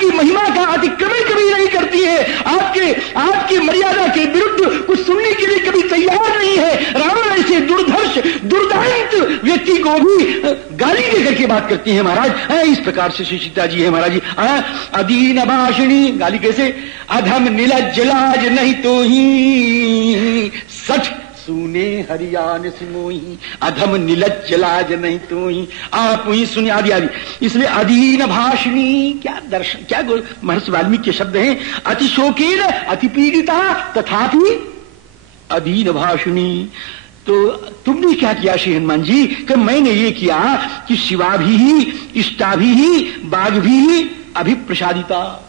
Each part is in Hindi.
आपकी महिमा का अतिक्रमण कभी नहीं करती है, आपकी मर्यादा के विरुद्ध कुछ सुनने के लिए कभी तैयार नहीं है। रावण ऐसे दुर्धर्ष दुर्दांत व्यक्ति को भी गाली देकर के बात करती है महाराज। इस प्रकार से श्री सीता जी है महाराज जी। अदीन भाषिणी, गाली कैसे? अधम नीलज लाज नहीं तो ही सच सुने हरियाण सिमोही, अधम नीलज लाज नहीं तो ही आप ही सुने, आदि आदि। इसलिए अधीन भाषिणी, क्या दर्शन, क्या महर्षि वाल्मीकि के शब्द हैं। अति शोकेन अति पीड़िता तथापि अधीन भाषिणी। तो तुमने क्या किया श्री हनुमान जी? कि मैंने ये किया कि शिवा भी इष्टा भी बाघ भी अभिप्रसादिता।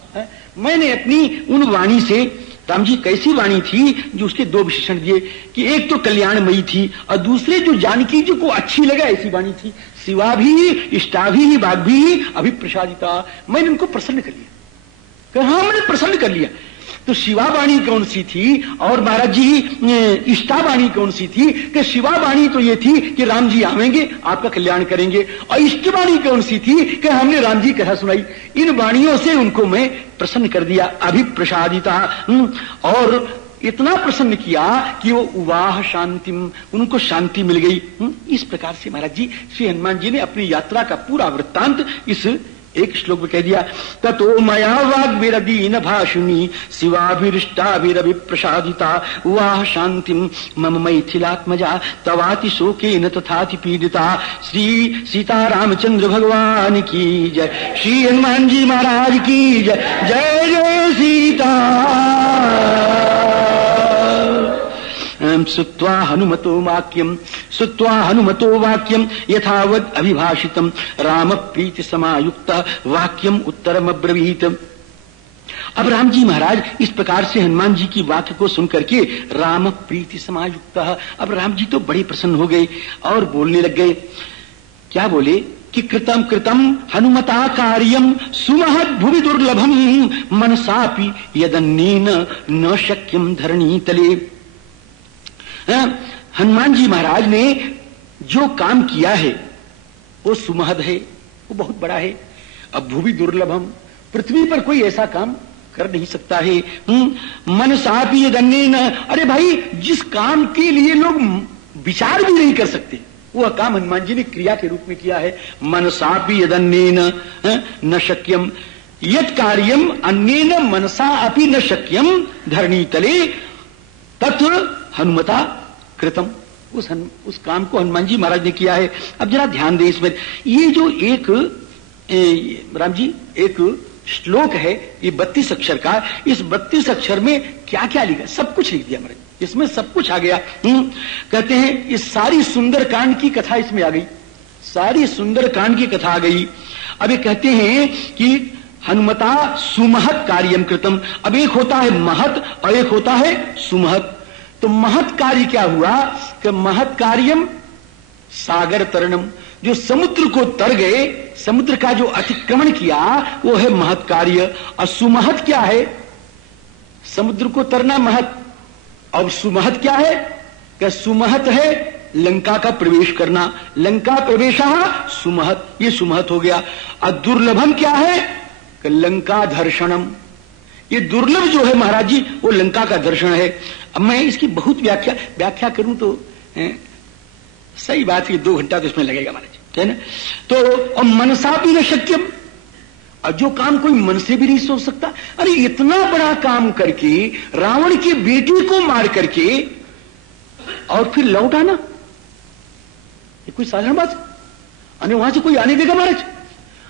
मैंने अपनी उन वाणी से, राम जी कैसी वाणी थी जो उसके दो विशेषण दिए कि एक तो कल्याणमयी थी और दूसरे जो जानकी जी को अच्छी लगे ऐसी वाणी थी। शिवा भी इष्टा भी बाघ भी अभिप्रसादिता। मैंने उनको प्रसन्न कर लिया। हाँ, मैंने प्रसन्न कर लिया। तो शिवावाणी कौन सी थी और महाराज जी इष्टावाणी कौन सी थी? कि शिवावाणी तो ये थी कि राम जी आवेंगे, आपका कल्याण करेंगे, और इष्टवाणी कौन सी थी कि हमने राम जी कथा सुनाई। इन वाणियों से उनको मैं प्रसन्न कर दिया, अभिप्रसादिता। और इतना प्रसन्न किया कि वो उवाह शांतिम, उनको शांति मिल गई। इस प्रकार से महाराज जी श्री हनुमान जी ने अपनी यात्रा का पूरा वृत्तांत इस एक श्लोक में कह दिया। ततो मया वाग्भिरदीन भाषिणी शिवाभिरिष्टाभिरभिप्रसादिता वाह शांतिम मम मैथिलात्मजा तवाति शोकेन तथाति पीडिता। श्री सीता रामचंद्र भगवान की जय, श्री हनुमान जी महाराज की जय। जय जय सीता। श्रुत्वा हनुमतो वाक्यम यथावद अभिभाषितम राम प्रीति समायुक्त वाक्यम उत्तरम अब्रवीत। अब राम जी महाराज इस प्रकार से हनुमान जी की वाक्य को सुनकर के राम प्रीति समायुक्त, अब राम जी तो बड़े प्रसन्न हो गए और बोलने लग गए। क्या बोले? कि कृतम कृतम हनुमता कार्यम सुमहद भुवि दुर्लभम मनसापि यदन्नेन न शक्यम धरणी तले। हनुमान जी महाराज ने जो काम किया है वो सुमहद है, वो बहुत बड़ा है। अब भूमि दुर्लभम, पृथ्वी पर कोई ऐसा काम कर नहीं सकता है। मनसापि यदन्नेन, अरे भाई जिस काम के लिए लोग विचार भी नहीं कर सकते वह काम हनुमान जी ने क्रिया के रूप में किया है। मनसापि यदन्नेन न शक्यम यत् कार्यम अन्येन मनसा अपि न शक्यम धरणी तले तत् हनुमता कृतम। उस काम को हनुमान जी महाराज ने किया है। अब जरा ध्यान दें इसमें, ये जो एक राम जी एक श्लोक है ये 32 अक्षर का, इस 32 अक्षर में क्या क्या लिखा, सब कुछ लिख दिया महाराज, इसमें सब कुछ आ गया। कहते हैं इस सारी सुंदर कांड की कथा इसमें आ गई, सारी सुंदर कांड की कथा आ गई। अब ये कहते हैं कि हनुमता सुमहत कार्यम कृतम। अब एक होता है महत और एक होता है सुमहत। तो महत कार्य क्या हुआ कि महत कार्यम सागर तरणम, जो समुद्र को तर गए, समुद्र का जो अतिक्रमण किया वो है महत कार्य। और सुमहत क्या है? समुद्र को तरना महत। और सुमहत क्या है? कि सुमहत है लंका का प्रवेश करना, लंका प्रवेशः सुमहत, ये सुमहत हो गया। और दुर्लभम क्या है? कि लंका दर्शनम, ये दुर्लभ जो है महाराज जी वो लंका का दर्शन है। अब मैं इसकी बहुत व्याख्या करूं तो सही बात है 2 घंटा तो इसमें लगेगा महाराज, है ना। तो और मनसा भी न शक्यम, और जो काम कोई मन से भी नहीं सोच सकता। अरे इतना बड़ा काम करके रावण की बेटी को मार करके और फिर लौट आना, ये कोई साधारण बात? अरे वहां से कोई आने देगा महाराज?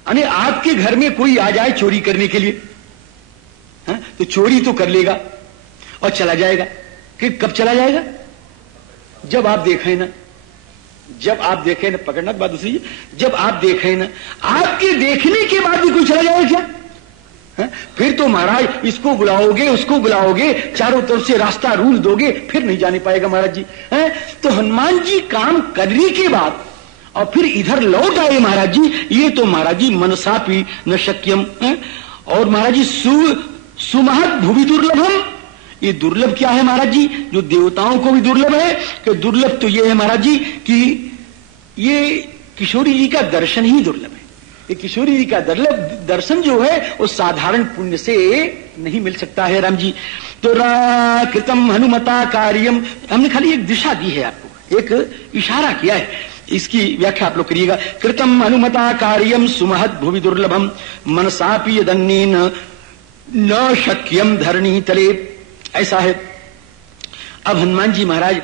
अरे आपके घर में कोई आ जाए चोरी करने के लिए, तो चोरी तो कर लेगा और चला जाएगा। कि कब चला जाएगा? जब आप देखें ना, जब आप देखें ना, पकड़ना बात दूसरी, जब आप देखें ना, आपके देखने के बाद भी कोई चला जाएगा क्या? फिर तो महाराज इसको बुलाओगे उसको बुलाओगे, चारों तरफ से रास्ता रूल दोगे, फिर नहीं जाने पाएगा महाराज जी। तो हनुमान जी काम करने के बाद और फिर इधर लौट आए महाराज जी, ये तो महाराज जी मनसापि न शक्यम। और महाराज जी सुमहत भुवि दुर्लभम, ये दुर्लभ क्या है महाराज जी? जो देवताओं को भी दुर्लभ है कि दुर्लभ तो ये है महाराज जी कि ये किशोरी जी का दर्शन ही दुर्लभ है। ये किशोरी जी का दर्शन जो है वो साधारण पुण्य से नहीं मिल सकता है राम जी। तो कृतम हनुमता कार्यम, हमने खाली एक दिशा दी है आपको, एक इशारा किया है, इसकी व्याख्या आप लोग करिएगा। कृतम हनुमता कार्यम सुमहद भुवि दुर्लभम मनसापि यदन्नेन न शक्यम धरणी तले, ऐसा है। अब हनुमान जी महाराज,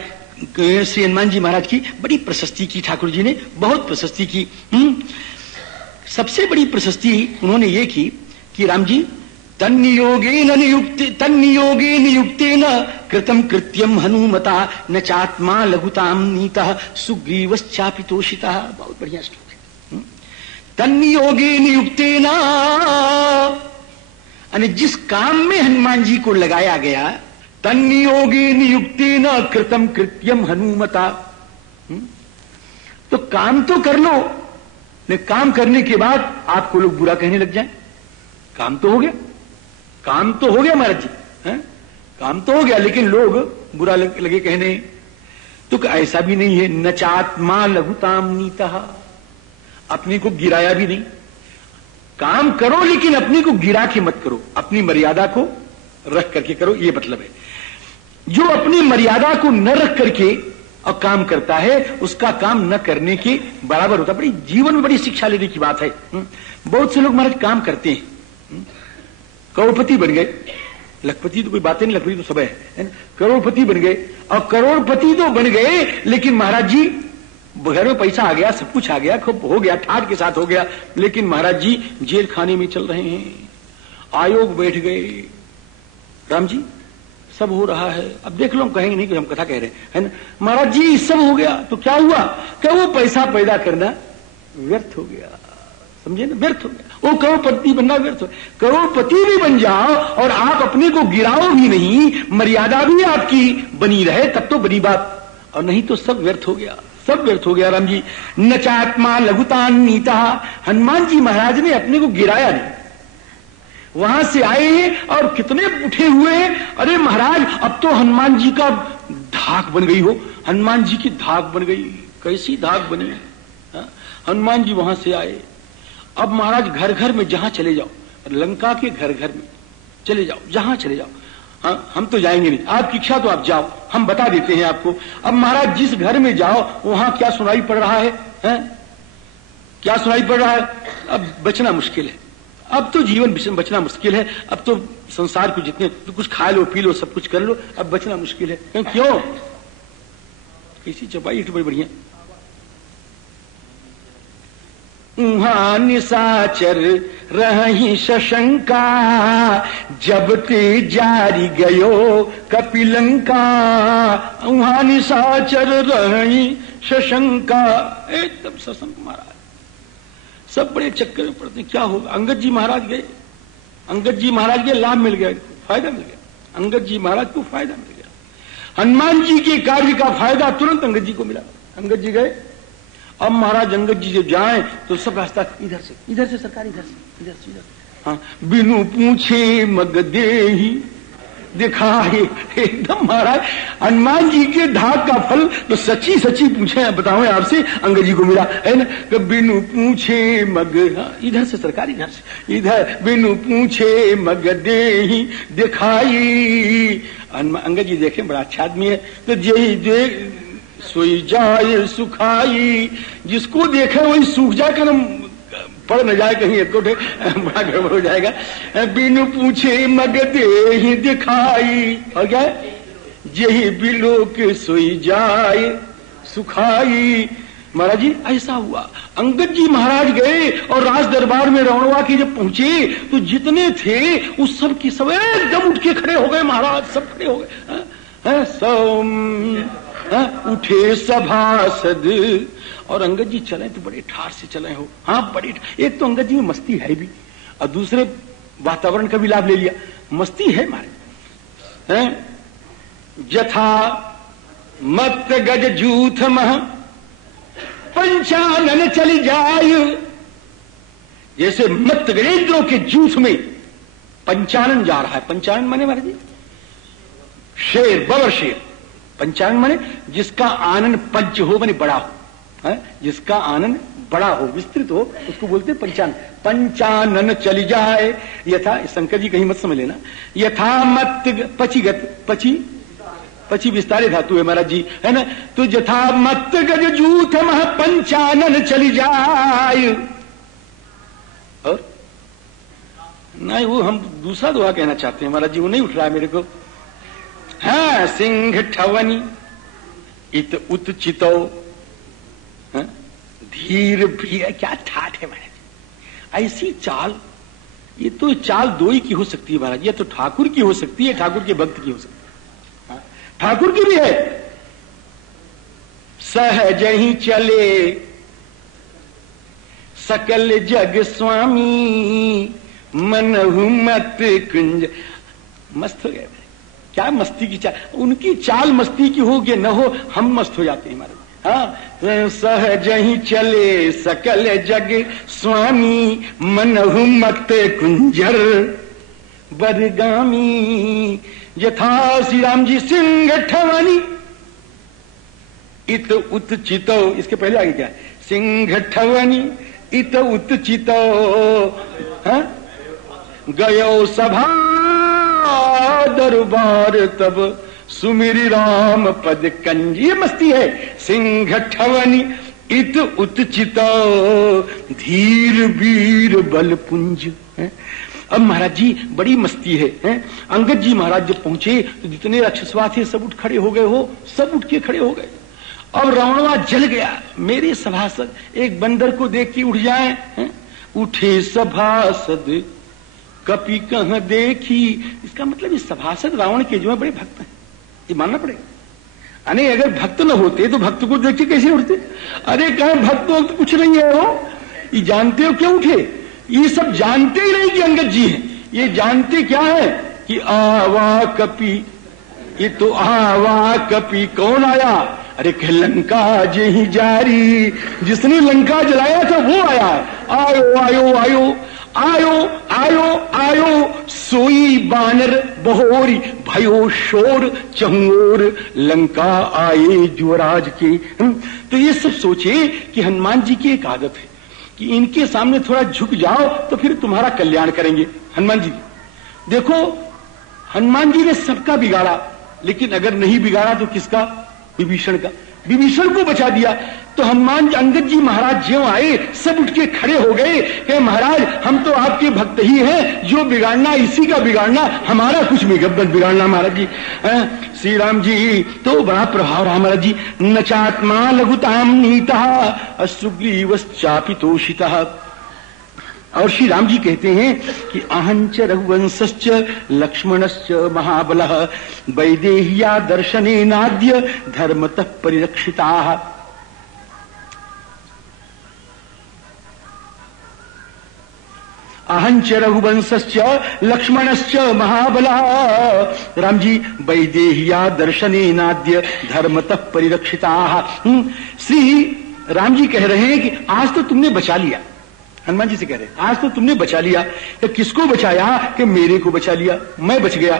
श्री हनुमान जी महाराज की बड़ी प्रशस्ति की ठाकुर जी ने, बहुत प्रशस्ति की। सबसे बड़ी प्रशस्ति उन्होंने ये की कि राम जी तन्नियोगेन नियुक्तेन कृतम कृत्यम हनुमता न चात्मा लघुताम नीतः सुग्रीवश्चापि तोषितः। बहुत बढ़िया श्लोक है। तन्नियोगे नियुक्तेन, यानी जिस काम में हनुमान जी को लगाया गया, तन्नियोगे नियुक्तेन कृतम कृत्यम हनुमता, तो काम तो कर लो, लेकिन काम करने के बाद आपको लोग बुरा कहने लग जाएं। काम तो हो गया, काम तो हो गया महाराज जी, है? काम तो हो गया, लेकिन लोग बुरा लगे कहने। तो ऐसा भी नहीं है। नचात्मा लघुताम नीतः, अपने को गिराया भी नहीं। काम करो लेकिन अपने को गिरा के मत करो, अपनी मर्यादा को रख करके करो, ये मतलब है। जो अपनी मर्यादा को न रख करके और काम करता है, उसका काम न करने के बराबर होता है। बड़ी जीवन में बड़ी शिक्षा लेने की बात है। बहुत से लोग महाराज काम करते हैं, करोड़पति बन गए, लखपति तो कोई बात नहीं, लखपति तो सब है ना, करोड़पति बन गए, और करोड़पति तो बन गए, लेकिन महाराज जी घर में पैसा आ गया, सब कुछ आ गया, खूब हो गया, ठाट के साथ हो गया, लेकिन महाराज जी जेल खाने में चल रहे हैं, आयोग बैठ गए। राम जी सब हो रहा है, अब देख लो, हम कहेंगे नहीं कि हम कथा कह रहे हैं, है ना। महाराज जी सब हो गया, तो क्या हुआ? क्या वो पैसा पैदा करना व्यर्थ हो गया, समझे ना, व्यर्थ हो गया। वो करोड़पति बनना व्यर्थ हो। करोड़पति भी बन जाओ और आप अपने को गिराओ भी नहीं, मर्यादा भी आपकी बनी रहे, तब तो बड़ी बात, और नहीं तो सब व्यर्थ हो गया, सब व्यर्थ हो गया। राम जी नचात्मा लघुतान नीता, हनुमान जी महाराज ने अपने को गिराया नहीं। वहां से आए हैं और कितने उठे हुए हैं। अरे महाराज अब तो हनुमान जी का धाक बन गई हो, हनुमान जी की धाक बन गई। कैसी धाक बनी? हनुमान जी वहां से आए। अब महाराज घर घर में जहां चले जाओ, लंका के घर घर में चले जाओ, जहां चले जाओ, हाँ, हम तो जाएंगे नहीं, आपकी इच्छा तो आप जाओ, हम बता देते हैं आपको। अब महाराज जिस घर में जाओ वहां क्या सुनाई पड़ रहा है? क्या सुनाई पड़ रहा है? अब बचना मुश्किल है, अब तो जीवन बचना मुश्किल है। अब तो संसार को जितने तो कुछ खा लो पी लो सब कुछ कर लो, अब बचना मुश्किल है। क्यों? कैसी चपाई बड़ी बढ़िया। निशाचर रही शशंका, जब ते जारी गयो कपिलंका। वहां निशाचर रही शशंका, एकदम सशंक महाराज सब बड़े चक्कर में पड़ते। क्या होगा? अंगद जी महाराज गए, अंगद जी महाराज के लाभ मिल गया, फायदा मिल गया, अंगद जी महाराज को फायदा मिल गया। हनुमान जी के कार्य का फायदा तुरंत अंगद जी को मिला। अंगद जी गए, अब महाराज अंगद जी जब जाए तो सब रास्ता इधर से सरकार, इधर से हाँ, बिनु पूछे मग देहि दिखाए। एकदम महाराज हनुमान जी के धाक का फल तो सच्ची सच्ची पूछे बताओ आपसे अंगद जी को मिला, है ना। बिनु पूछे मग, इधर से सरकार, इधर बिनु पूछे मग देहि दिखाई। अंगद जी देखे बड़ा अच्छा आदमी है, तो यही देख सोई जाए सुखाई। जिसको देखे वही सूख जाए, कदम पड़ न जाए कहीं एक बड़ा गड़बड़ हो जाएगा। बिनु पूछे मग देहि दिखाई, और क्या है? यही बिलो के सोई जाए सुखाई। महाराज जी ऐसा हुआ। अंगद जी महाराज गए और राज दरबार में रौनवा के जब पहुंचे तो जितने थे उस सब की सब एकदम उठ के खड़े हो गए। महाराज सब खड़े हो गए, सब उठे सभासद। और अंगद जी चले तो बड़े ठाठ से चले हो, हाँ बड़े। एक तो अंगद जी में मस्ती है भी, और दूसरे वातावरण का भी लाभ ले लिया। मस्ती है हमारे, जथा मत गज जूथ मह पंचानन चली जाय। जैसे मत गजेंद्रों के जूथ में पंचानन जा रहा है। पंचानन माने महाराज जी शेर, बबर शेर। पंचानन माने जिसका आनंद पंच हो, माने बड़ा हो, है? जिसका आनंद बड़ा हो, विस्तृत हो, उसको बोलते हैं पंचानन। पंचानन चली जाए यथा, शंकर जी कहीं मत समझ लेना, यथा मत पचिगत, पची विस्तारे धातु है महाराज जी, है ना। तो यथा मत गज जूथ मह पंचानन चली जाए। और नहीं, वो हम दूसरा दुआ कहना चाहते हैं महाराज जी, वो नहीं उठ रहा है मेरे को। हाँ, सिंह ठवनी इत उत चितो, धीर भी, क्या ठाठ है महाराज। ऐसी चाल, ये तो चाल दो ही की हो सकती है महाराज, या तो ठाकुर की हो सकती है, ठाकुर के भक्त की हो सकती है। ठाकुर की भी है, सहज ही चले सकल जग स्वामी मनहु मत कुंज। मस्त हो गए, क्या मस्ती की चाल, उनकी चाल मस्ती की हो कि न हो, हम मस्त हो जाते हैं हमारे। हाँ, सहज ही चले सकल जग स्वामी मनहु मत कुंजर बरगामी। यथा श्री राम जी सिंह ठवनी इत उत चितो, इसके पहले आगे क्या है, सिंह ठवनी इत उत चितो, गयो सभा दरबार तब सुमिरी राम पद कंज। ये मस्ती है, सिंह ठवनी इत उत चितो धीर वीर बल पुंज। अब महाराज जी बड़ी मस्ती है, अंगद जी महाराज जब पहुंचे तो जितने राक्षसवा थे सब उठ खड़े हो गए, हो सब उठ के खड़े हो गए। अब रावणवा जल गया। मेरे सभासद एक बंदर को देख के उठ जाए, उठे सभासद कपि कहां देखी। इसका मतलब इस सभासद रावण के जो है बड़े भक्त हैं, ये मानना पड़ेगा। अरे अगर भक्त न होते तो भक्त को देख के कैसे उठते। अरे कहा भक्त तो कुछ नहीं है, वो ये जानते हो क्यों उठे, ये सब जानते ही नहीं कि अंगद जी हैं। ये जानते क्या है कि आवा कपि, ये तो आवा कपि कौन आया, अरे कह लंका जे ही जारी, जिसने लंका जलाया था वो आया। आयो आयो आयो आयो आयो आयो सोई बानर बहोरी भयो शोर चहुओर लंका आए युवराज के। तो ये सब सोचे कि हनुमान जी की एक आदत है कि इनके सामने थोड़ा झुक जाओ तो फिर तुम्हारा कल्याण करेंगे। हनुमान जी देखो, हनुमान जी ने सबका बिगाड़ा, लेकिन अगर नहीं बिगाड़ा तो किसका, विभीषण का। विभीषण को बचा दिया। तो हनुमान अंगद जी महाराज ज्यों आए सब उठ के खड़े हो गए कि महाराज हम तो आपके भक्त ही हैं, जो बिगाड़ना इसी का बिगाड़ना, हमारा कुछ बिगाड़ना महाराज जी। श्री राम जी तो बड़ा प्रभाव रहा महाराज जी। नचात्मा लघुताम नीता सुग्रीवश्चापितोषितः। और श्री राम जी कहते हैं कि अहंच रघुवंशश्च लक्ष्मणश्च महाबलः वैदेह्या दर्शनेनाद्य धर्मतः परिरक्षिताः। अहंच रघुवंशश्च लक्ष्मणश्च महाबलः, राम जी वैदेह्या दर्शनेनाद्य धर्मतः परिरक्षिताः। श्री राम जी कह रहे हैं कि आज तो तुमने बचा लिया, हनुमान जी से कह रहे हैं आज तो तुमने बचा लिया। तो किसको बचाया, कि मेरे को बचा लिया, मैं बच गया।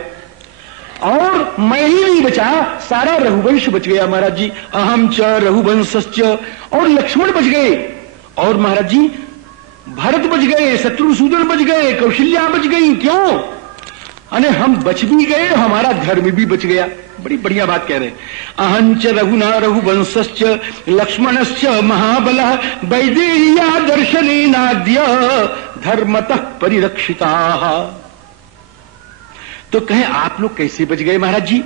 और मैं ही नहीं बचा, सारा रघुवंश बच गया महाराज जी। अहम च रघुवंशश्च, और लक्ष्मण बच गए, और महाराज जी भरत बच गए, शत्रुसूदन बच गए, कौशल्या बच गई। क्यों, अरे हम बच भी गए, हमारा धर्म भी बच गया। बड़ी बढ़िया बात कह रहे हैं। अहंच रघुना रघुवंशश्च लक्ष्मणश्च महाबलः वैदेह्या दर्शनेनाद्य धर्मतः परिरक्षिताः। तो कहे आप लोग कैसे बच गए महाराज जी।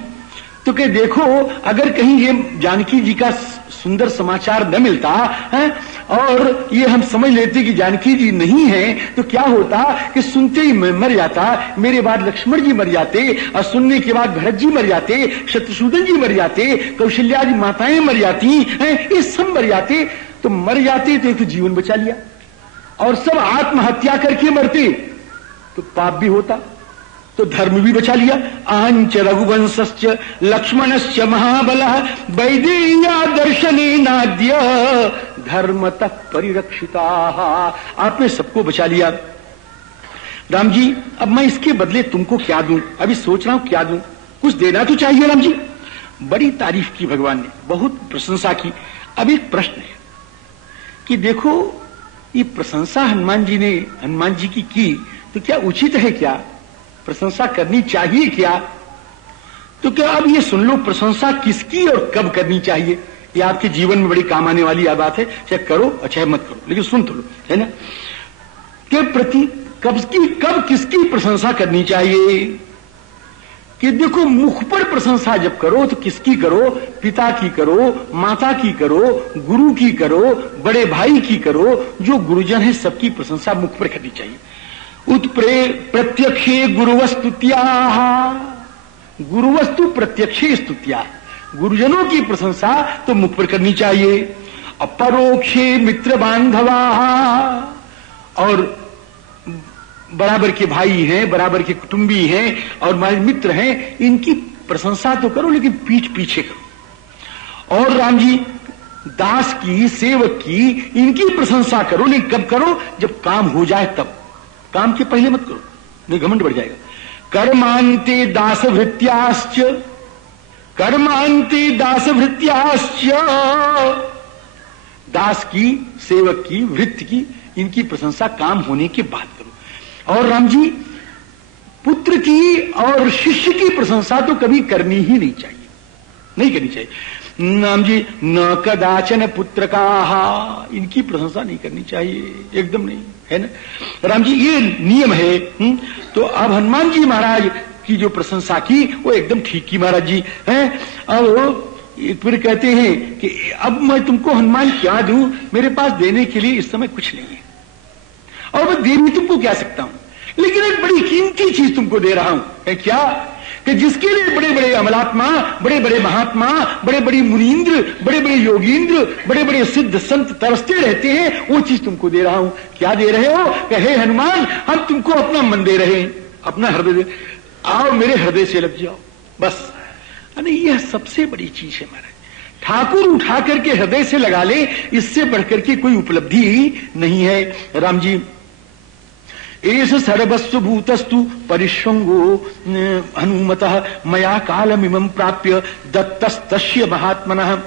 तो कहे देखो, अगर कहीं ये जानकी जी का सुंदर समाचार न मिलता है और ये हम समझ लेते कि जानकी जी नहीं है, तो क्या होता कि सुनते ही मैं मर जाता, मेरे बाद लक्ष्मण जी मर जाते, और सुनने के बाद भरत जी मर जाते, शत्रुसूदन जी मर जाते, कौशल्या जी माताएं मर जाती हैं, ये सब मर जाते। तो मर जाते तो जीवन बचा लिया, और सब आत्महत्या करके मरते तो पाप भी होता, तो धर्म भी बचा लिया। आंच रघुवंशश्च लक्ष्मणश्च महाबलः वैदेह्या दर्शनेनाद्य धर्मतः परिरक्षिताः। आपने सबको बचा लिया। राम जी अब मैं इसके बदले तुमको क्या दूं, अभी सोच रहा हूं क्या दूं, कुछ देना तो चाहिए राम जी। बड़ी तारीफ की भगवान ने, बहुत प्रशंसा की। अब एक प्रश्न है कि देखो ये प्रशंसा हनुमान जी की तो क्या उचित है, क्या प्रशंसा करनी चाहिए क्या? तो क्या अब ये सुन लो, प्रशंसा किसकी और कब करनी चाहिए, ये आपके जीवन में बड़ी काम आने वाली बात है। चाहे करो चाहे मत करो, लेकिन सुन तो लो, है ना। के प्रति कब किसकी प्रशंसा करनी चाहिए? कि देखो, मुख पर प्रशंसा जब करो तो किसकी करो? पिता की करो, माता की करो, गुरु की करो, बड़े भाई की करो, जो गुरुजन है सबकी प्रशंसा मुख पर करनी चाहिए। उत्प्रे प्रत्यक्षे गुरुवस्तुत्या, गुरुवस्तु प्रत्यक्षे स्तुत्या, गुरुजनों की प्रशंसा तो मुख पर करनी चाहिए। अपरोक्षे मित्र बांधवा, और बराबर के भाई हैं, बराबर के कुटुंबी हैं और हमारे मित्र हैं, इनकी प्रशंसा तो करो लेकिन पीठ पीछे करो। और राम जी, दास की, सेवक की, इनकी प्रशंसा करो, लेकिन कब करो? जब काम हो जाए तब, काम के पहले मत करो, नहीं घमंड बढ़ जाएगा। कर्मांते दास भृत्याश्च, कर्मांते दास भृत्याश्च, दास की, सेवक की, भृत्य की, इनकी प्रशंसा काम होने के बाद करो। और राम जी, पुत्र की और शिष्य की प्रशंसा तो कभी करनी ही नहीं चाहिए, नहीं करनी चाहिए। राम जी, न कदाचन पुत्र का, इनकी प्रशंसा नहीं करनी चाहिए, एकदम नहीं, है ना राम जी, ये नियम है। तो अब हनुमान जी महाराज की जो प्रशंसा की वो एकदम ठीक की महाराज जी हैं। अब फिर कहते हैं कि अब मैं तुमको हनुमान क्या दूं, मेरे पास देने के लिए इस समय कुछ नहीं है, और मैं दे भी तुमको क्या सकता हूं, लेकिन एक बड़ी कीमती चीज तुमको दे रहा हूं। क्या? कि जिसके लिए बड़े बड़े अमलात्मा, बड़े बड़े महात्मा, बड़े बड़े मुनीन्द्र, बड़े बड़े योगींद्र, बड़े बड़े सिद्ध संत तरसते रहते हैं, वो चीज तुमको दे रहा हूं। क्या दे रहे हो? कहे हनुमान, हम तुमको अपना मन दे रहे हैं, अपना हृदय दे, आओ मेरे हृदय से लग जाओ, बस। अरे यह सबसे बड़ी चीज है महाराज, ठाकुर उठा करके हृदय से लगा ले, इससे बढ़कर के कोई उपलब्धि ही नहीं है। राम जी, एष सर्वस्व भूतस्तु परिश्वंगो हनुमतः मया कालमिमं प्राप्य दत्तस्तस्य महात्मनः।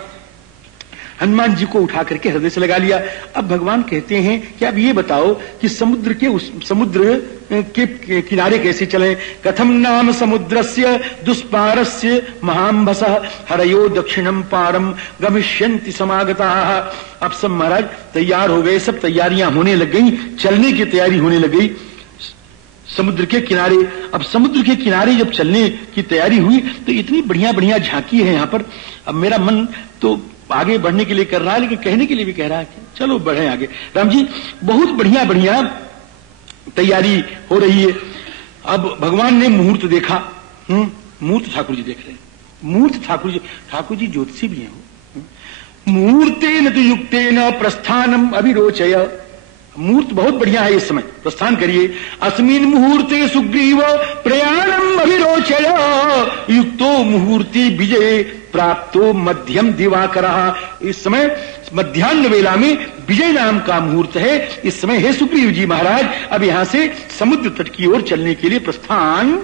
हनुमान जी को उठा करके हृदय से लगा लिया। अब भगवान कहते हैं कि अब ये बताओ कि समुद्र के किनारे कैसे चले? कथम नाम समुद्रस्य दुष्पारस्य महांभसः हरयो दक्षिणम पारम गमिष्यन्ति समागताः। अब सब महाराज तैयार हो गए, सब तैयारियां होने लग गई, चलने की तैयारी होने लग गई समुद्र के किनारे। अब समुद्र के किनारे जब चलने की तैयारी हुई तो इतनी बढ़िया बढ़िया झांकी है यहाँ पर। अब मेरा मन तो आगे बढ़ने के लिए कर रहा है, लेकिन कहने के लिए भी कह रहा है कि चलो बढ़े आगे। राम जी, बहुत बढ़िया बढ़िया तैयारी हो रही है। अब भगवान ने मुहूर्त देखा। मुहूर्त ठाकुर जी देख रहे हैं, मुहूर्त ठाकुर जी ज्योतिषी भी हैं। मुहूर्तेन तु युक्तेन प्रस्थानम अभिरोचय। मुहूर्त बहुत बढ़िया है, इस समय प्रस्थान करिए। अस्मिन मुहूर्ते सुग्रीव प्रयाणम अभिरोचय युक्तो मुहूर्ति विजय प्राप्तो मध्यम दिवाकरः। इस समय मध्याह्न वेला में विजय नाम का मुहूर्त है। इस समय हे सुग्रीव जी महाराज, अब यहां से समुद्र तट की ओर चलने के लिए प्रस्थान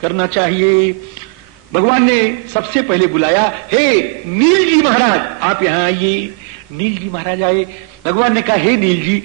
करना चाहिए। भगवान ने सबसे पहले बुलाया, हे नील जी महाराज आप यहां आइए। नील जी महाराज आए। भगवान ने कहा, हे नील जी